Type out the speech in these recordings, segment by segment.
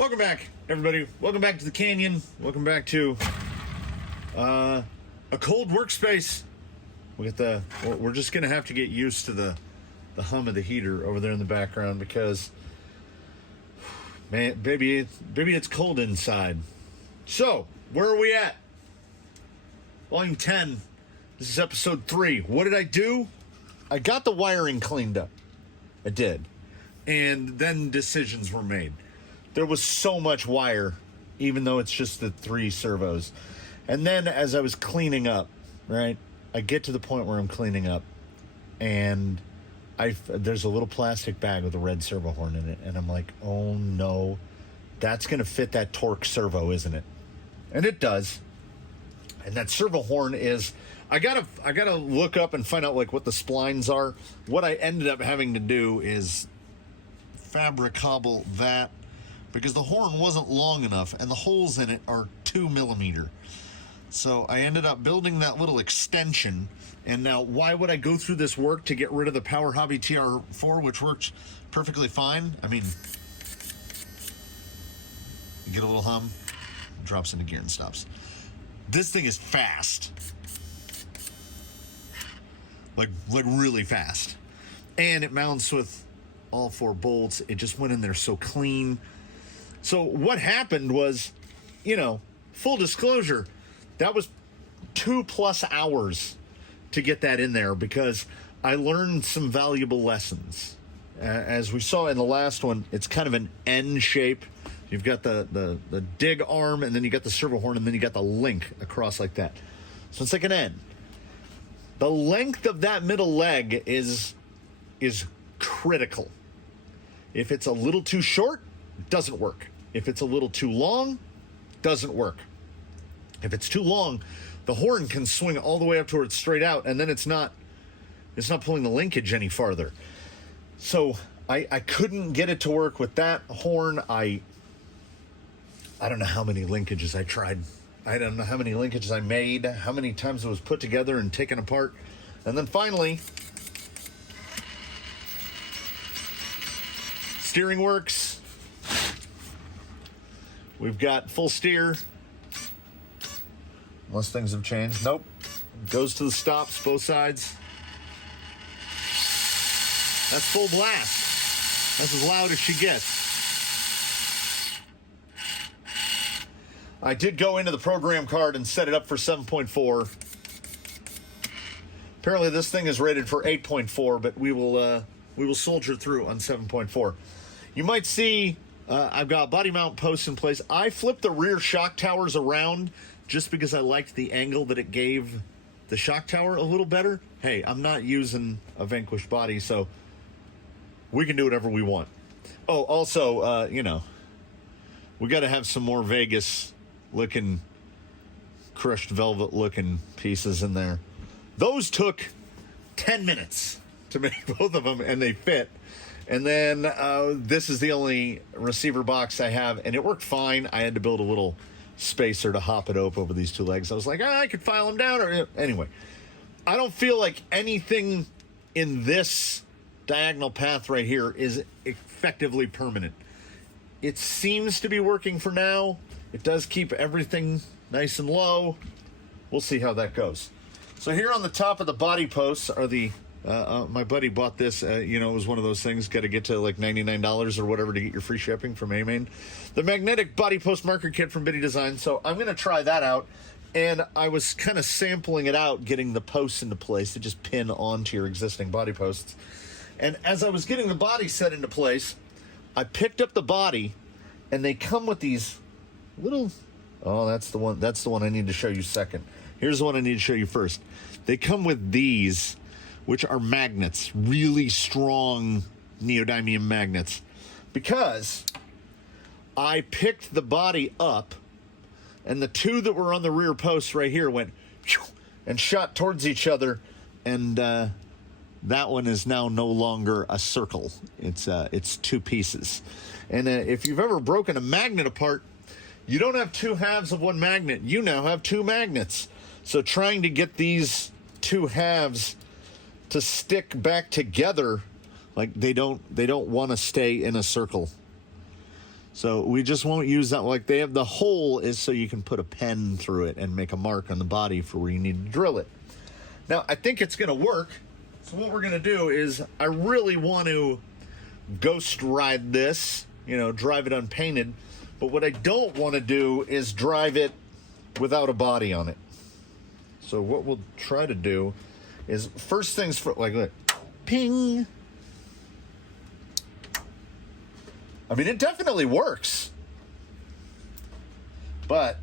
Welcome back, everybody. Welcome back to the canyon. Welcome back to a cold workspace. We're just gonna have to get used to the hum of the heater over there in the background because, man, baby, it's cold inside. So, where are we at? Volume 10. This is episode 3. What did I do? I got the wiring cleaned up. I did. And then decisions were made. There was so much wire, even though it's just the 3 servos. And then as I was cleaning up, right, I get to the point where I'm cleaning up, and there's a little plastic bag with a red servo horn in it, and I'm like, oh no, that's going to fit that torque servo, isn't it? And it does. And that servo horn is, I gotta look up and find out like what the splines are. What I ended up having to do is fabric hobble that, because the horn wasn't long enough and the holes in it are 2 millimeter. So I ended up building that little extension. And now, why would I go through this work to get rid of the Power Hobby TR4, which works perfectly fine? I mean, you get a little hum, drops into gear and stops. This thing is fast. Like really fast. And it mounts with all 4 bolts. It just went in there so clean. So what happened was, full disclosure, that was 2+ hours to get that in there because I learned some valuable lessons. As we saw in the last one, it's kind of an N shape. You've got the dig arm, and then you got the servo horn, and then you got the link across like that. So it's like an N. The length of that middle leg is critical. If it's a little too short, it doesn't work. If it's a little too long, it doesn't work. If it's too long, the horn can swing all the way up towards straight out, and then it's not pulling the linkage any farther. So I couldn't get it to work with that horn. I don't know how many linkages I tried. I don't know how many linkages I made, how many times it was put together and taken apart. And then finally, steering works. We've got full steer. Unless things have changed. Nope. Goes to the stops, both sides. That's full blast. That's as loud as she gets. I did go into the program card and set it up for 7.4. Apparently this thing is rated for 8.4, but we will soldier through on 7.4. You might see I've got body mount posts in place. I flipped the rear shock towers around just because I liked the angle that it gave the shock tower a little better. Hey, I'm not using a Vanquish body, so we can do whatever we want. Oh, also, we got to have some more Vegas looking, crushed velvet looking pieces in there. Those took 10 minutes to make both of them, and they fit. And then this is the only receiver box I have, and it worked fine. I had to build a little spacer to hop it over these 2 legs. I was like, I could file them down. Or anyway, I don't feel like anything in this diagonal path right here is effectively permanent. It seems to be working for now. It does keep everything nice and low. We'll see how that goes. So here on the top of the body posts are the my buddy bought this. It was one of those things, got to get to like $99 or whatever to get your free shipping from A-Main. The magnetic body post marker kit from Biddy Design. So I'm going to try that out. And I was kind of sampling it out, getting the posts into place to just pin onto your existing body posts. And as I was getting the body set into place, I picked up the body, and they come with these little, that's the one I need to show you second. Here's the one I need to show you first. They come with these, which are magnets, really strong neodymium magnets, because I picked the body up, and the 2 that were on the rear posts right here went and shot towards each other, and that one is now no longer a circle. It's 2 pieces. And if you've ever broken a magnet apart, you don't have 2 halves of one magnet. You now have 2 magnets. So trying to get these 2 halves to stick back together, like they don't want to stay in a circle. So we just won't use that. Like, they have the hole is so you can put a pen through it and make a mark on the body for where you need to drill it. Now, I think it's going to work. So what we're going to do is, I really want to ghost ride this, you know, drive it unpainted. But what I don't want to do is drive it without a body on it. So what we'll try to do is, first things first, like, look, ping. I mean, it definitely works, but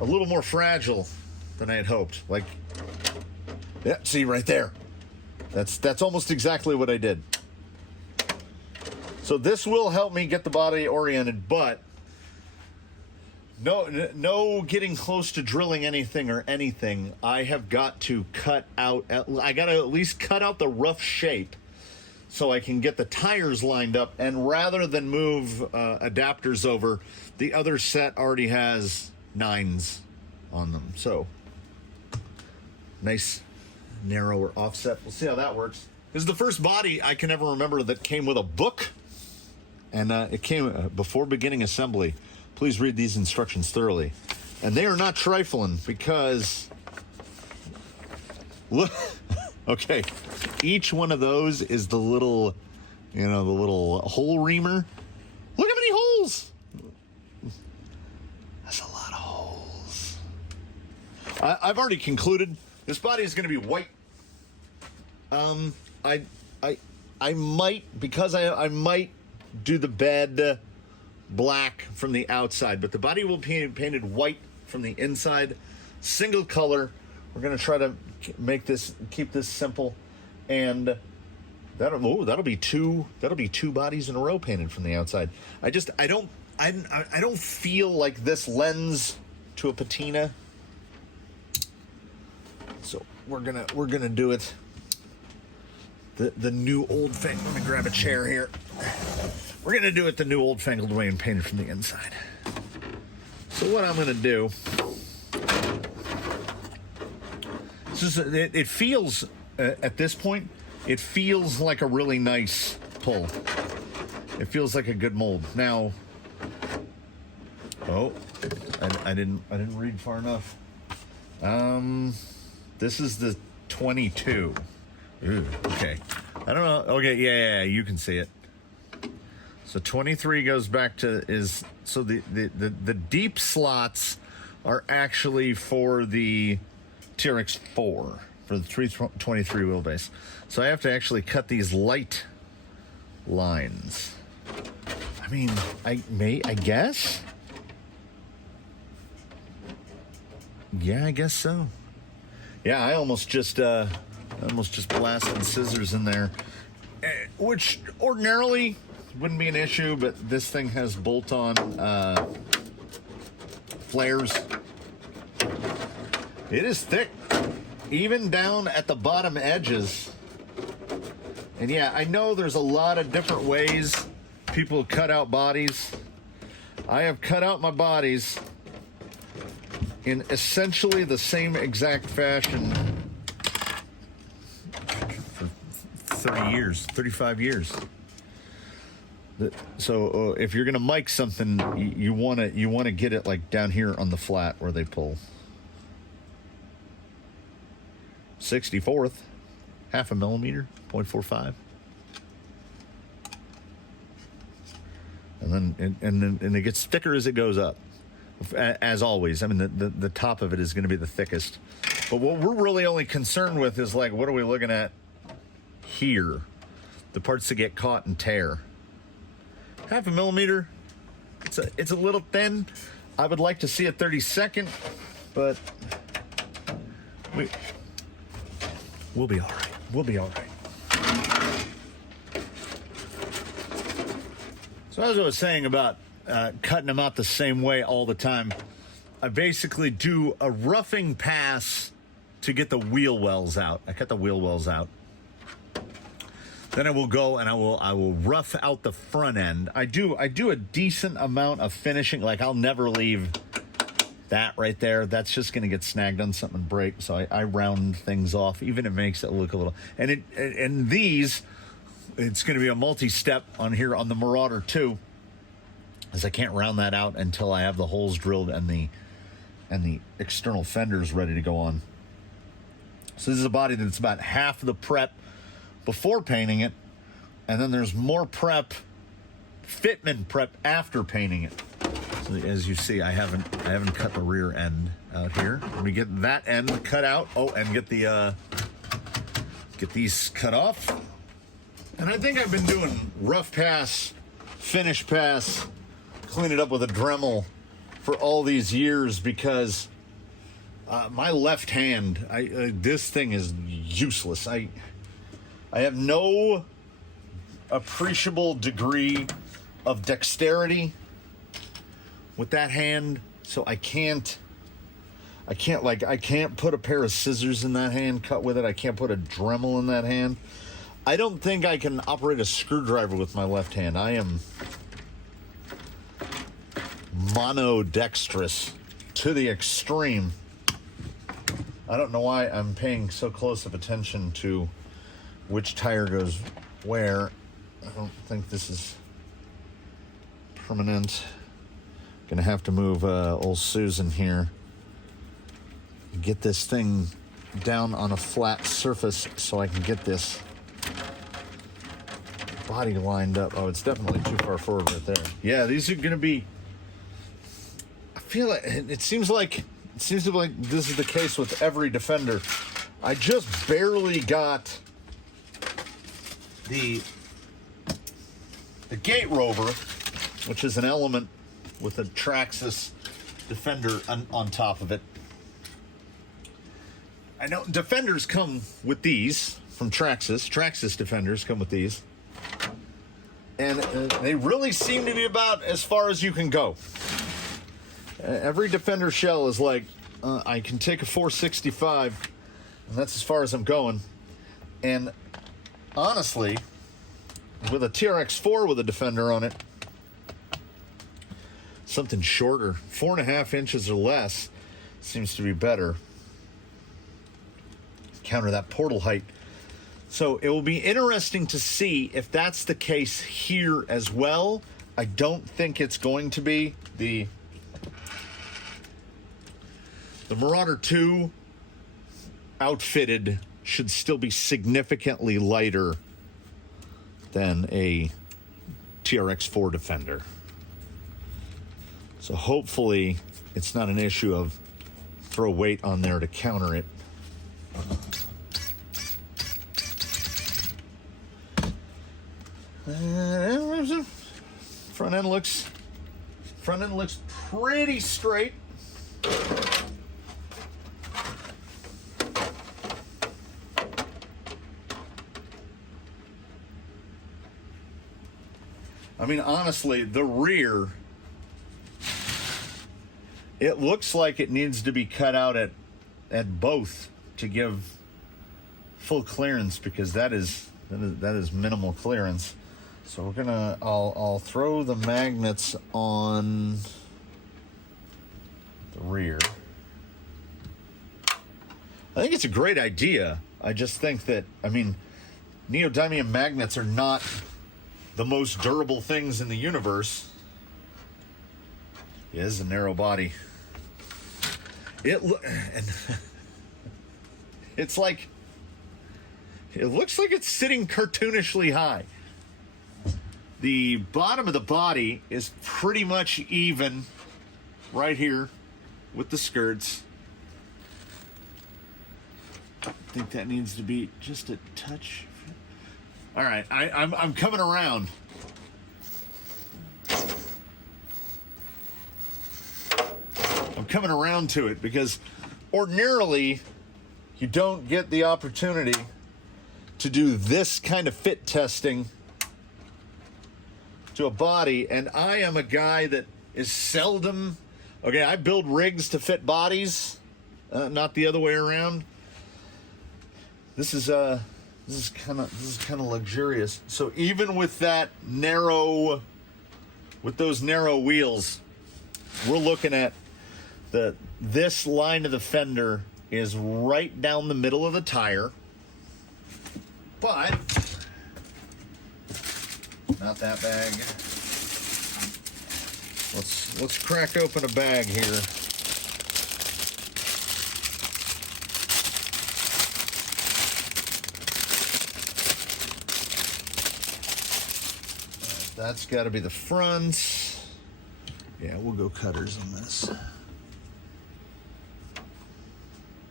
a little more fragile than I had hoped. Like, yeah, see right there. That's almost exactly what I did. So this will help me get the body oriented, but no getting close to drilling anything or anything. I have got to cut out, I got to at least cut out the rough shape so I can get the tires lined up. And rather than move adapters over, the other set already has 9s on them. So nice narrower offset. We'll see how that works. This is the first body I can ever remember that came with a book. And it came before beginning assembly. Please read these instructions thoroughly. And they are not trifling, because look, okay, each one of those is the little, you know, the little hole reamer. Look how many holes. That's a lot of holes. I've already concluded this body is going to be white. I might, because I might do the bed black from the outside, but the body will be painted white from the inside, single color. We're going to try to make this, keep this simple, and that'll be two bodies in a row painted from the outside. I don't feel like this lends to a patina, so we're gonna do it the new old-fangled. Let me grab a chair here. We're gonna do it the new old-fangled way and paint it from the inside. So what I'm gonna do, it feels at this point, it feels like a really nice pull. It feels like a good mold. Now, oh, I didn't read far enough. This is the 22. Ooh, okay. I don't know. Okay, yeah, you can see it. So 23 goes back to so the deep slots are actually for the TRX 4 for the 323 wheelbase. So I have to actually cut these light lines. I mean, I guess. Yeah, I guess so. Yeah, I almost just blasted scissors in there, which ordinarily wouldn't be an issue, but this thing has bolt-on flares. It is thick, even down at the bottom edges. And yeah, I know there's a lot of different ways people cut out bodies. I have cut out my bodies in essentially the same exact fashion for 30 years, 35 years. So if you're gonna mic something, you wanna get it like down here on the flat where they pull. 64th, half a millimeter, 0.45. And then it gets thicker as it goes up. As always, I mean, the top of it is going to be the thickest. But what we're really only concerned with is, like, what are we looking at here? The parts that get caught and tear. Half a millimeter. It's a little thin. I would like to see a 32nd, but we'll be all right. We'll be all right. So as I was saying about cutting them out the same way all the time, I basically do a roughing pass to get the wheel wells out. I cut the wheel wells out. Then I will go and I will rough out the front end. I do a decent amount of finishing. Like, I'll never leave that right there. That's just going to get snagged on something and break. So I round things off, even if it makes it look a little. And these, it's going to be a multi-step on here on the Marauder 2, as I can't round that out until I have the holes drilled and the external fenders ready to go on. So this is a body that's about half the prep before painting it, and then there's more prep, fitment prep after painting it. So as you see, I haven't cut the rear end out here. Let me get that end cut out. Oh, and get these cut off. And I think I've been doing rough pass, finish pass, clean it up with a Dremel for all these years because my left hand, this thing is useless. I have no appreciable degree of dexterity with that hand, so I can't put a pair of scissors in that hand, cut with it. I can't put a Dremel in that hand. I don't think I can operate a screwdriver with my left hand. I am monodextrous to the extreme. I don't know why I'm paying so close of attention to which tire goes where. I don't think this is permanent. Gonna have to move old Susan here. Get this thing down on a flat surface so I can get this body lined up. Oh, it's definitely too far forward right there. Yeah, these are gonna be, I feel like it seems like this is the case with every Defender. I just barely got the gate rover, which is an element with a Traxxas Defender on top of it. I know Defenders come with these from Traxxas. Traxxas Defenders come with these. And they really seem to be about as far as you can go. Every Defender shell is like, I can take a 465, and that's as far as I'm going. And honestly, with a TRX4 with a Defender on it, something shorter, 4.5 inches or less, seems to be better. Counter that portal height. So it will be interesting to see if that's the case here as well. I don't think it's going to be. The Marauder 2 outfitted should still be significantly lighter than a TRX4 Defender. So hopefully it's not an issue of throw weight on there to counter it. Front end looks pretty straight. I mean, honestly, the rear, it looks like it needs to be cut out at both to give full clearance, because that is minimal clearance. So we're gonna, I'll throw the magnets on the rear. I think it's a great idea. I just think that, I mean, neodymium magnets are not the most durable things in the universe. It is a narrow body. It's like, it looks like it's sitting cartoonishly high. The bottom of the body is pretty much even right here with the skirts. I think that needs to be just a touch. All right, I'm coming around. I'm coming around to it, because ordinarily you don't get the opportunity to do this kind of fit testing to a body, and I am a guy that is seldom, okay, I build rigs to fit bodies, not the other way around. This is kind of luxurious. So even with that narrow, with those narrow wheels, we're looking at this line of the fender is right down the middle of the tire, but not that bag. Let's crack open a bag here. That's got to be the front. Yeah, we'll go cutters on this.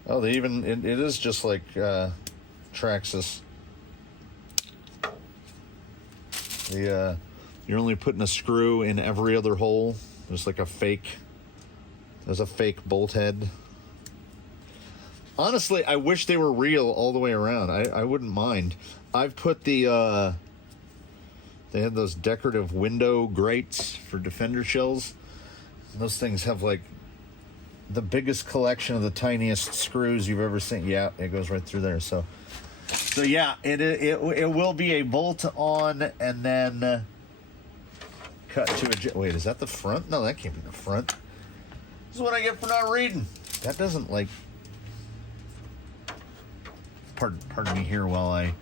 Oh, they even, it is just like Traxxas. You're only putting a screw in every other hole. There's like a fake, there's a fake bolt head. Honestly, I wish they were real all the way around. I wouldn't mind. I've put the, they had those decorative window grates for Defender shells. Those things have like the biggest collection of the tiniest screws you've ever seen. Yeah, it goes right through there. So yeah, it will be a bolt on and then cut to a. Wait, is that the front? No, that can't be the front. This is what I get for not reading. That doesn't like. Pardon me here while I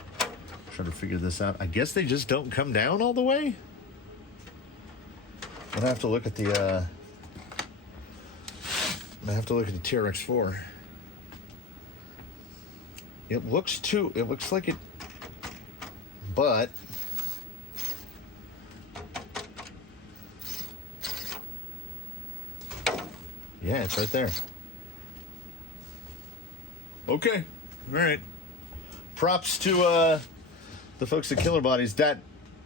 try to figure this out. I guess they just don't come down all the way. I'm gonna have to look at the. I have to look at the TRX4. It looks like it, but yeah, it's right there. Okay, all right. Props to the folks at Killer Bodies. That,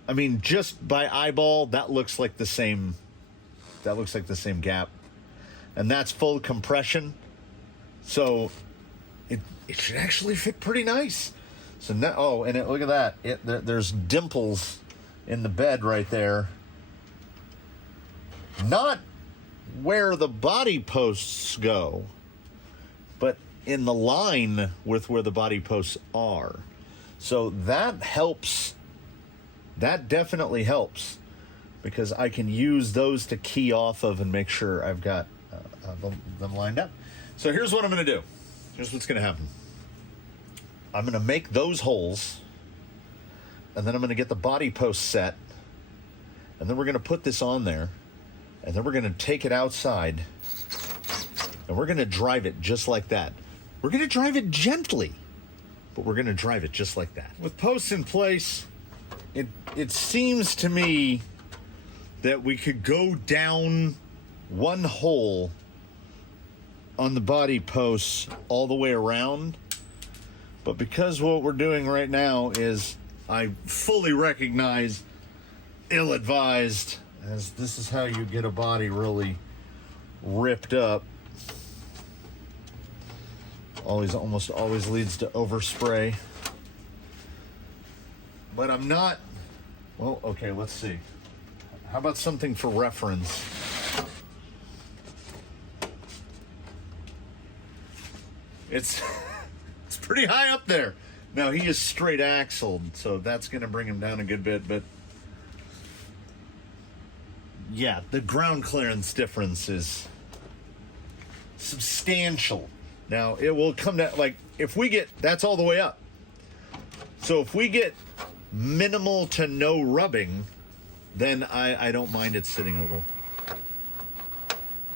I mean, just by eyeball, that looks like the same. That looks like the same gap. And that's full compression, so it should actually fit pretty nice. So now, oh, and look at that. There's dimples in the bed right there. Not where the body posts go, but in the line with where the body posts are. So that helps. That definitely helps, because I can use those to key off of and make sure I've got them lined up. So here's what I'm going to do. Here's what's going to happen. I'm going to make those holes, and then I'm going to get the body post set, and then we're going to put this on there, and then we're going to take it outside, and we're going to drive it just like that. We're going to drive it gently, but we're going to drive it just like that. With posts in place, it seems to me that we could go down one hole on the body posts all the way around, but because what we're doing right now is, I fully recognize, ill-advised, as this is how you get a body really ripped up. Almost always leads to overspray. But I'm not, well, okay, let's see. How about something for reference? It's pretty high up there. Now, he is straight axled, so that's going to bring him down a good bit, but yeah, the ground clearance difference is substantial. Now, it will come down, like, if we get, that's all the way up. So if we get minimal to no rubbing, then I don't mind it sitting a little.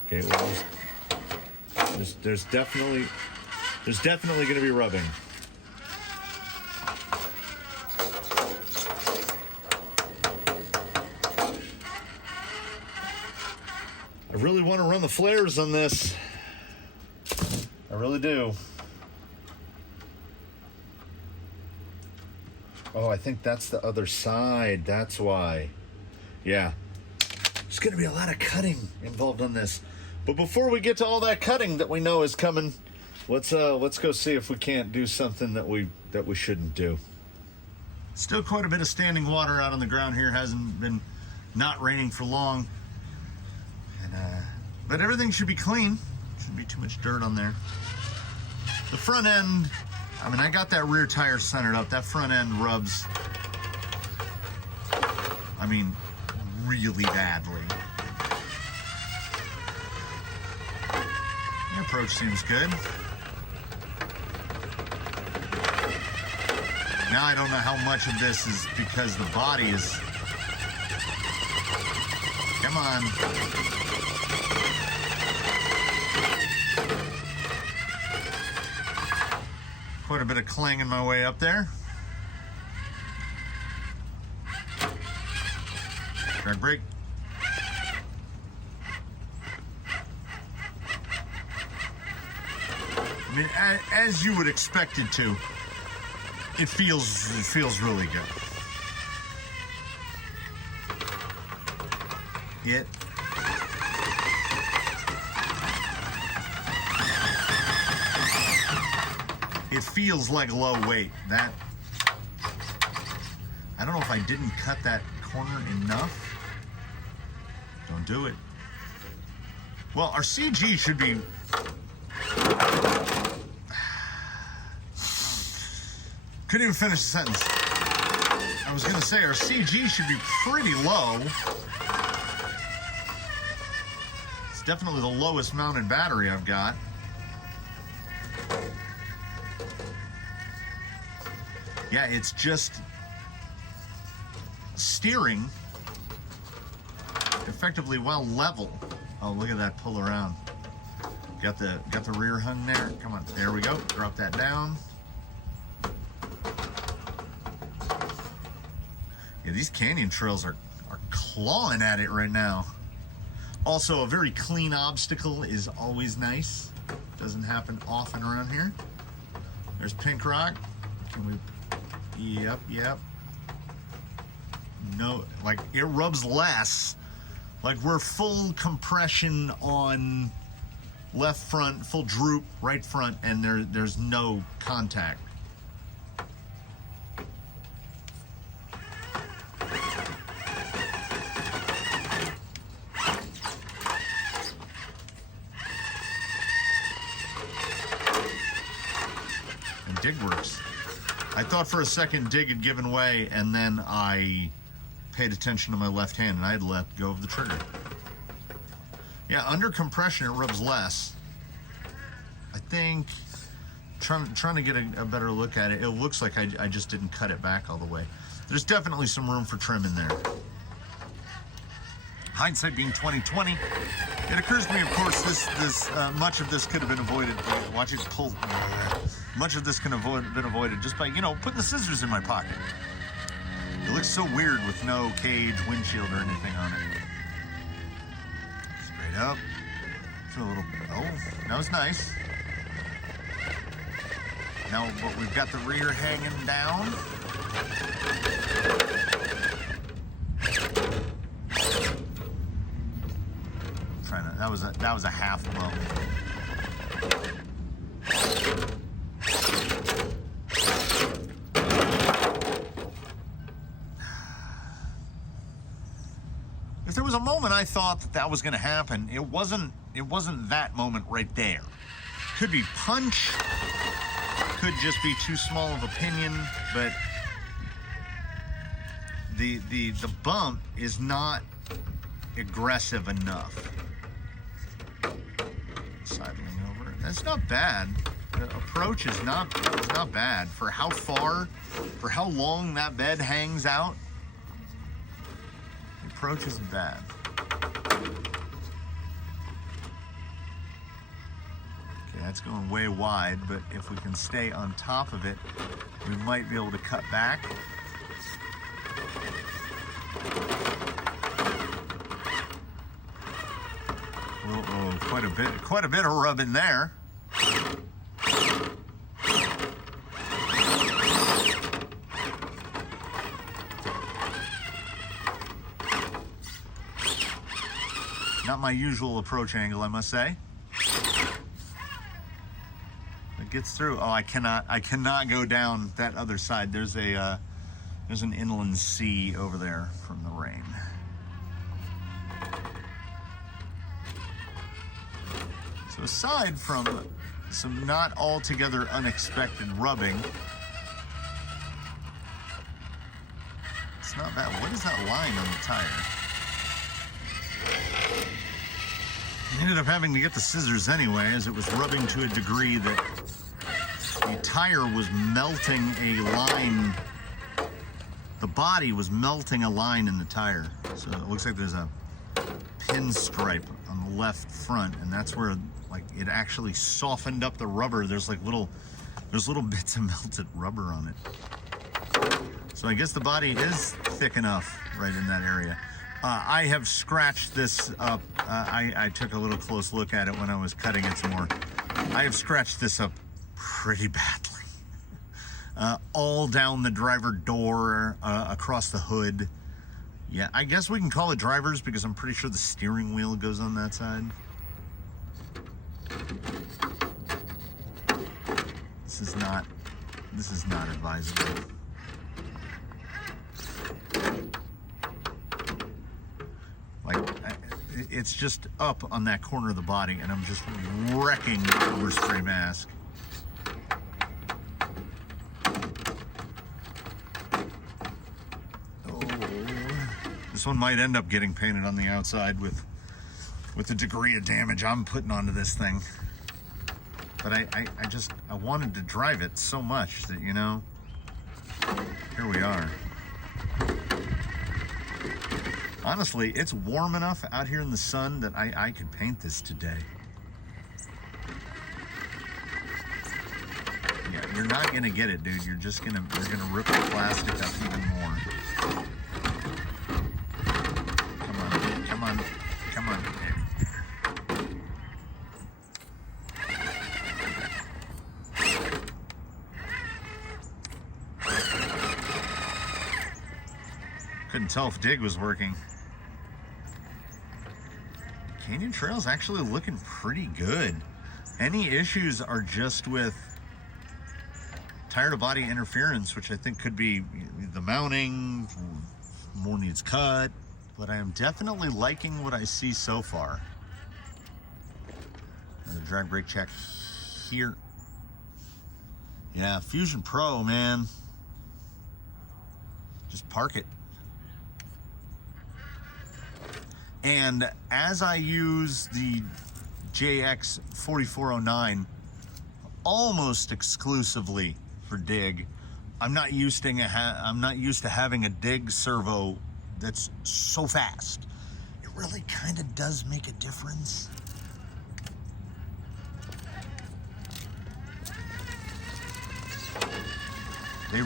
Okay, well, there's definitely going to be rubbing. I really want to run the flares on this. I really do. Oh, I think that's the other side. That's why. Yeah. There's going to be a lot of cutting involved on this. But before we get to all that cutting that we know is coming, let's go see if we can't do something that we shouldn't do. Still quite a bit of standing water out on the ground here. Hasn't been not raining for long. And but everything should be clean. Shouldn't be too much dirt on there. The front end, I mean, I got that rear tire centered up. That front end rubs, I mean, really badly. The approach seems good. Now I don't know how much of this is because the body is Come on. Quite a bit of clanging my way up there. Drag brake. I mean, as you would expect it to, it feels really good. It feels like low weight. That, I don't know if I didn't cut that corner enough. Don't do it. Well, our CG should be... Couldn't even finish the sentence. I was gonna say our CG should be pretty low. It's definitely the lowest mounted battery I've got. Yeah, it's just steering effectively well level. Oh, look at that pull around. Got the rear hung there. Come on, there we go. Drop that down. Yeah, these canyon trails are clawing at it right now. Also, a very clean obstacle is always nice. Doesn't happen often around here. There's Pink Rock. Can we? Yep. No, like it rubs less. Like we're full compression on left front, full droop right front, and there's no contact. And dig works. I thought for a second dig had given way, and then I paid attention to my left hand and I had let go of the trigger. Yeah, under compression it rubs less. I think, trying to get a better look at it, it looks like I just didn't cut it back all the way. There's definitely some room for trim in there. Hindsight being 20/20, it occurs to me, of course, this much of this could have been avoided. Watch it pull. Much of this could have been avoided just by, putting the scissors in my pocket. It looks so weird with no cage, windshield, or anything on it. Straight up. Through a little bit. Oh, that was nice. Now, but we've got the rear hanging down. That was a half low. If there was a moment I thought that was going to happen, it wasn't that moment right there. Could be punch, could just be too small of opinion, but the bump is not aggressive enough. Sidling over. That's not bad. The approach is not bad for how far, for how long that bed hangs out. The approach isn't bad. Okay, that's going way wide, but if we can stay on top of it, we might be able to cut back. Uh-oh, quite a bit of rubbing there. Not my usual approach angle, I must say. It gets through. Oh, I cannot go down that other side. There's an inland sea over there from the rain. So aside from some not altogether unexpected rubbing, it's not bad. What is that line on the tire? I ended up having to get the scissors anyway, as it was rubbing to a degree that the tire was melting a line. The body was melting a line in the tire. So it looks like there's a pinstripe on the left front, and that's where like it actually softened up the rubber. There's little bits of melted rubber on it. So I guess the body is thick enough right in that area. I have scratched this up. I took a little close look at it when I was cutting it some more. I have scratched this up pretty badly. All down the driver door, across the hood. Yeah, I guess we can call it drivers because I'm pretty sure the steering wheel goes on that side. This is not advisable. It's just up on that corner of the body, and I'm just wrecking the overspray mask. Oh, this one might end up getting painted on the outside with the degree of damage I'm putting onto this thing. But I wanted to drive it so much that, you know, here we are. Honestly, it's warm enough out here in the sun that I could paint this today. Yeah, you're not gonna get it, dude. You're gonna rip the plastic up even more. Come on. Couldn't tell if dig was working. Canyon Trail's actually looking pretty good. Any issues are just with tire-to-body interference, which I think could be the mounting, more needs cut, but I am definitely liking what I see so far. And the drag brake check here. Yeah, Fusion Pro, man. Just park it. And as I use the JX4409 almost exclusively for dig, I'm not used to having a dig servo that's so fast. It really kind of does make a difference. They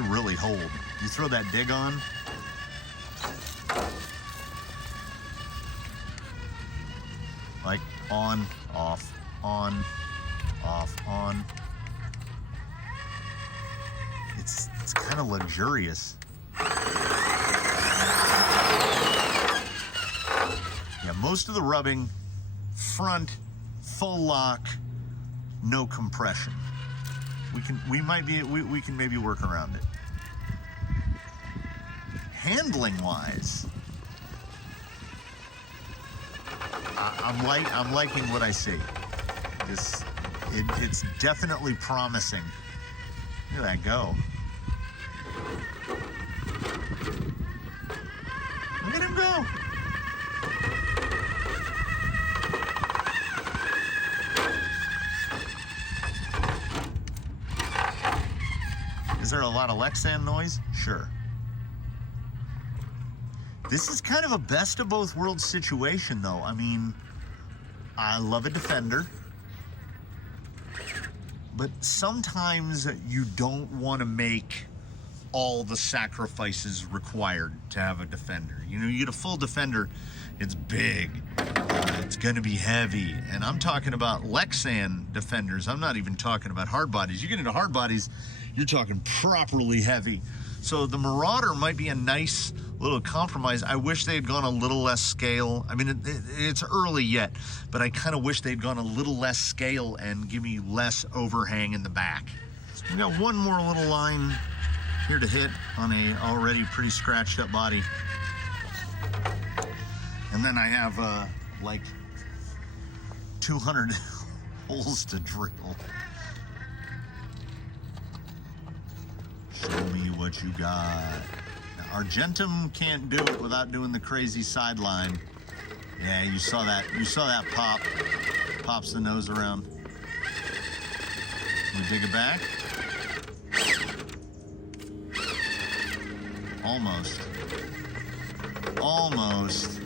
really hold. You throw that dig on, like on, off, on, off, on. It's kind of luxurious. Yeah, most of the rubbing, front, full lock, no compression. We can maybe work around it. Handling wise, I'm liking what I see. It's definitely promising. Look at that go. Look at him go. Is there a lot of Lexan noise? Sure. This is kind of a best of both worlds situation, though. I mean, I love a Defender, but sometimes you don't want to make all the sacrifices required to have a Defender. You know, you get a full Defender, it's big, it's going to be heavy, and I'm talking about Lexan Defenders. I'm not even talking about hard bodies. You get into hard bodies, you're talking properly heavy. So the Marauder might be a nice little compromise. I wish they had gone a little less scale. I mean, it's early yet, but I kind of wish they'd gone a little less scale and give me less overhang in the back. We got one more little line here to hit on a already pretty scratched up body. And then I have like 200 holes to drill. Show me what you got. Now, Argentum can't do it without doing the crazy sideline. Yeah, you saw that. You saw that pop. Pops the nose around. We dig it back. Almost. Almost.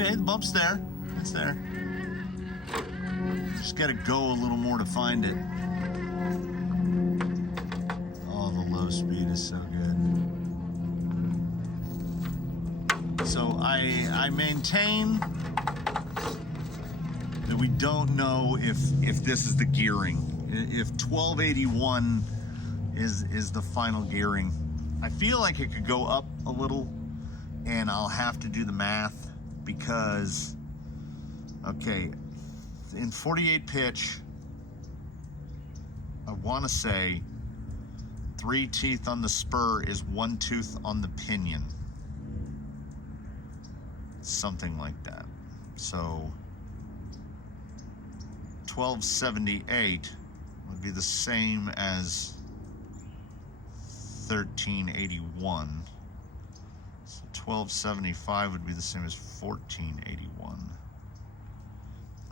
Okay, the bump's there. It's there. Just gotta go a little more to find it. Oh, the low speed is so good. So I maintain that we don't know if this is the gearing. If 1281 is the final gearing. I feel like it could go up a little, and I'll have to do the math because, okay, in 48 pitch, I want to say 3 teeth on the spur is 1 tooth on the pinion. Something like that. So 1278 would be the same as 1381. So 1275 would be the same as 1481.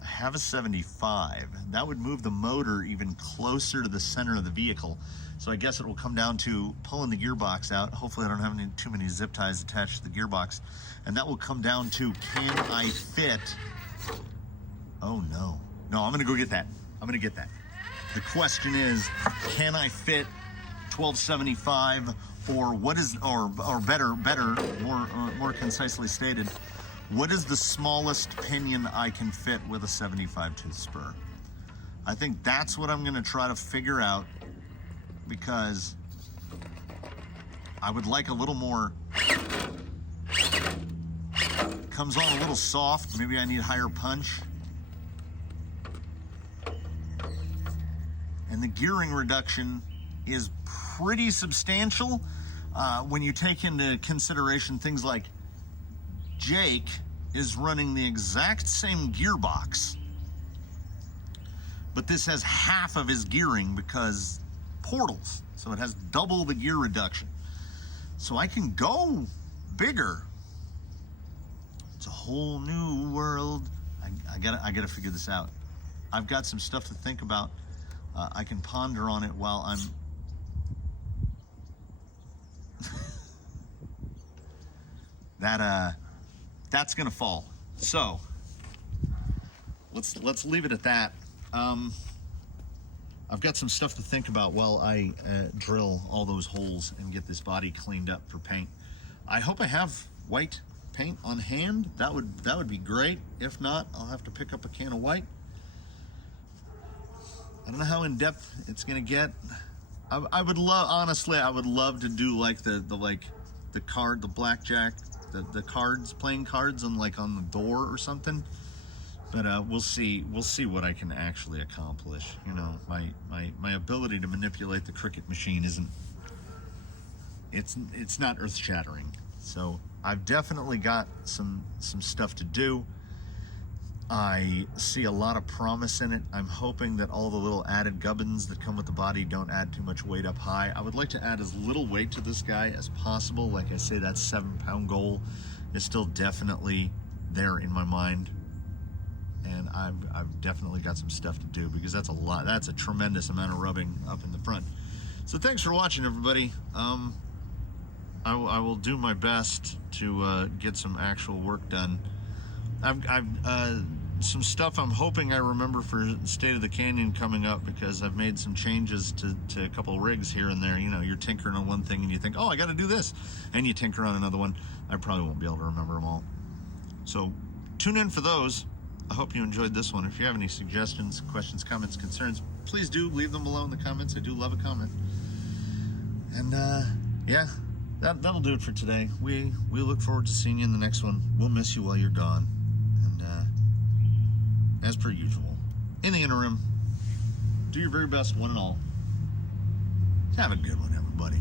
I have a 75. That would move the motor even closer to the center of the vehicle. So I guess it will come down to pulling the gearbox out. Hopefully I don't have too many zip ties attached to the gearbox. And that will come down to, can I fit? Oh no. No, I'm gonna go get that. I'm gonna get that. The question is, can I fit 1275, or what is, or better, more concisely stated, what is the smallest pinion I can fit with a 75 tooth spur? I think that's what I'm gonna try to figure out, because I would like a little more, comes on a little soft, maybe I need higher punch. And the gearing reduction is pretty substantial when you take into consideration things like Jake is running the exact same gearbox, but this has half of his gearing because portals, so it has double the gear reduction. So I can go bigger. It's a whole new world. I gotta figure this out. I've got some stuff to think about. I can ponder on it while I'm that's gonna fall. So let's leave it at that. I've got some stuff to think about while I drill all those holes and get this body cleaned up for paint. I hope I have white paint on hand. That would be great. If not, I'll have to pick up a can of white. I don't know how in depth it's gonna get. I would love, honestly, I would love to do like the blackjack, the cards, playing cards on the door or something. But we'll see what I can actually accomplish. You know, my ability to manipulate the Cricut machine it's not earth-shattering. So I've definitely got some stuff to do. I see a lot of promise in it. I'm hoping that all the little added gubbins that come with the body don't add too much weight up high. I would like to add as little weight to this guy as possible. Like I say, that 7-pound goal is still definitely there in my mind. And I've definitely got some stuff to do, because that's a lot. That's a tremendous amount of rubbing up in the front. So thanks for watching, everybody. I will do my best to get some actual work done. I've some stuff I'm hoping I remember for State of the Canyon coming up, because I've made some changes to a couple of rigs here and there. You know, you're tinkering on one thing and you think, oh, I got to do this, and you tinker on another one. I probably won't be able to remember them all. So tune in for those. I hope you enjoyed this one. If you have any suggestions, questions, comments, concerns, please do leave them below in the comments. I do love a comment. And yeah, that'll do it for today. We look forward to seeing you in the next one. We'll miss you while you're gone. And as per usual, in the interim, do your very best, one and all. Have a good one, everybody.